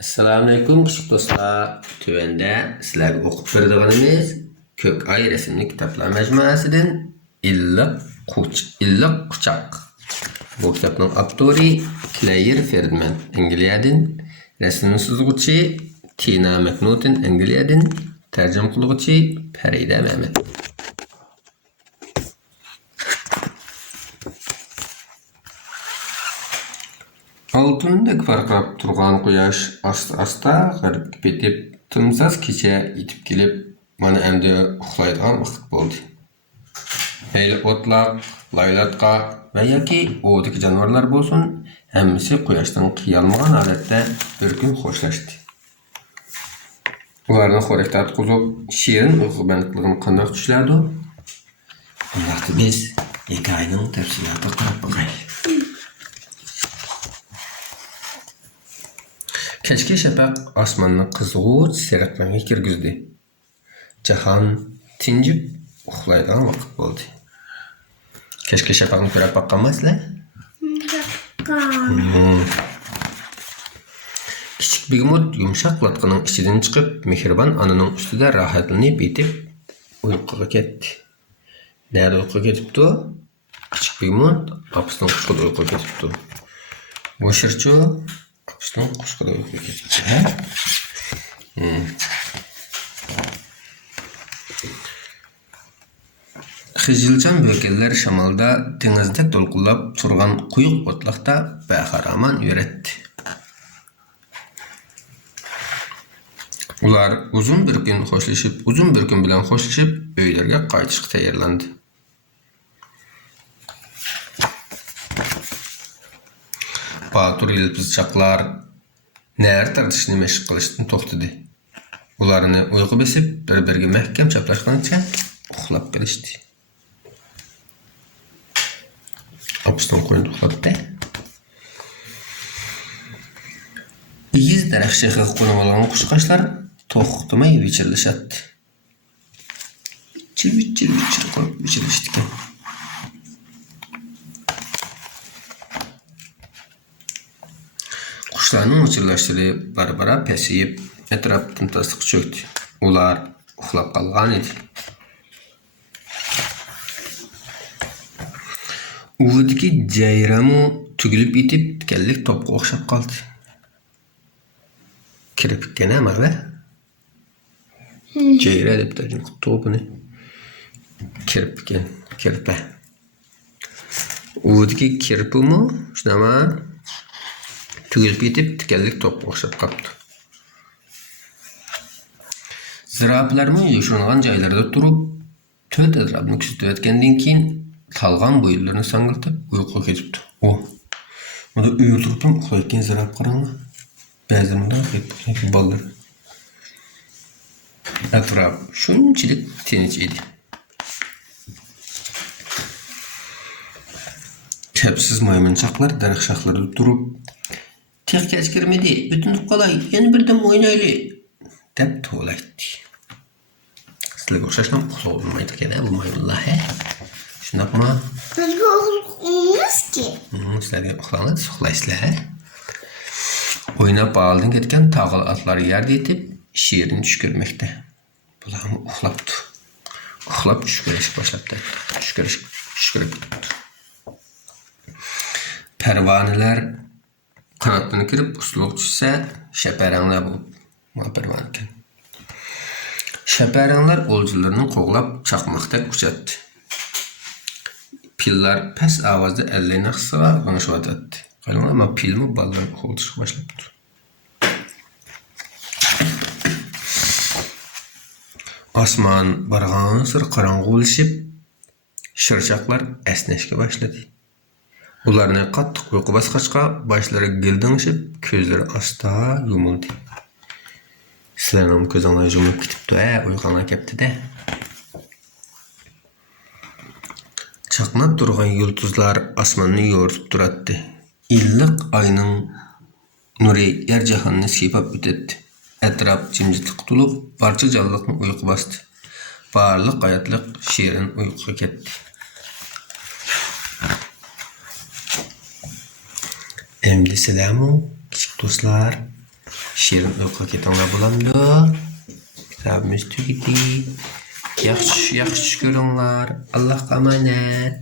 Assalamualaikum küçük dostlar. Tövende sizlerge okup berdiğimiz Kök Ay resimli kitaplar mecmuasından İllik Kuçak. Bu kitapның avtori Claire Ferdman İngilizceden, resimni sızgıçı Tina McNaughton İngilizceden, tercüme kılgıçı Feride Mehmet. Altındaki farqlap turgan quyosh asta-asta g'arib ketib, timsoz kecha yetib kelib, mana endi uxlaydigan vaqt bo'ldi. Mayli o'tloq, laylatqa va yoki o'dagi jonivorlar bo'lsin, hammasi quyoshdan qiyalmagan holatda bir kun xo'shlashdi. Ularni xo'rakda tutqizib, shirin uyqu bandligini qanday tushlardi? Undaqda biz hikoyaning tafsilotiga qarab boqaylik. Kechki shafaq osmonni qizg'uch sariq rangga kirgizdi. Jahon tinchib uxlaydigan vaqt bo'ldi. Kechki shafaqni ko'rib boqqanmisizlar? Kichik Begmut yumshoq latqining ichidan chiqib, mehribon onaning ustida rohatlanib yetib, uyquga ketdi. Nerede uyquga ketibdi? Kichik Begmut opasining qushida uyquga ketibdi. Bu shirchu Apısının kuşkada uykuya geçti. Xijilcan bökeller şamalda denizde dolgullab turgan quyuq otlaqda baharaman yöretti. Ular uzun bir gün bilen hoşlaşıp öylerge qaytışqa tayyorlandi. Batur yıldızçaklar näher tartışını meşq qilishdan to'xtadi. Ularni uyqu besib, bir-biriga mahkam chaplashgancha uxlab qolishdi. Apuston qo'yinda uxlabdi. Iyiz daraxtshaga qo'nib olgan qushqashlar to'xtamay vichirlashatdi. Chil-chil qo'yib vichirlashdi. Kuşlarının uçurlaşları bara pesiyip etraftan tasdik çöktü. Ular uxlab qalğan idi. Uvudaki jayramu tügülüp yetip tikellik topqa o'xshab qaldı. Kirpikkan ama be? Jayra deb tarjima qilibdi buni. Kirpa. Uvudaki kirpimi shunama tügülüp yetip tikellik topqa o'xshab qaptı. Ziraaplarımın yoşurungan joylarda turib, töt etrafını kuzatib etgandan keyin talgan bo'yinlarini sangiltib uyquga ketibdi. Bunda uyga turib uxlayotgan ziraap qaranglar. Ba'zimda ketib bolalar. Atrof shunchalik tinch edi. Chapsiz maymunchaqlar daraxt shoxlarida turib, "Tek kech kirmedi, bütünlük qolay, yana birdan o'ynayli" deb to'laydi. Sizlarga o'xshashdan uxlab olmaydi ekan bu maymunlar, he? Shundaqmi? Bizga uxlaymiz ki. Sizlarga uxlaysizlar, he? O'ynab bag'aldan ketgan tog'il otlar yerda yetib, shirin tush ko'rmoqda. Bular uxlabdi. Uxlab tush ko'rishga boshlabdi. Tush ko'rib. Pervaneler kanatlarını kırıp usuluk düşse şeperenler bulup pervaneken. Şeperenler olcularını qoğlab çakmakta uçattı. Piller pes avazda ellerine kısığa konuşuvadı. Ama pilmi balları qoğuluşu başladı. Osman barğan sır qarangı oluşup şırçaklar esneşke başladı. Ularni qattiq uyqu basqachqa boshlari gildingishib, ko'zlari asta yumildi. Sizlarning ko'zinglar yumilib ketibdi, uyqunglar kelibdi-da. Chaqnab turgan yulduzlar osmonni yo'ritib turadi. Illiq oyning nuri yer jahonni siypab o'tadi. Atrof jimjitlik to'lib, barcha jonliqni uyqu bosdi. Barliq hayotliq shirin uyquga ketdi. Emdi selamu, küçük dostlar. Şirin uyquga ketinglar bo'lamdi. Kitobimiz tugadi. Yaxshi tush ko'ringlar. Allohga omonat.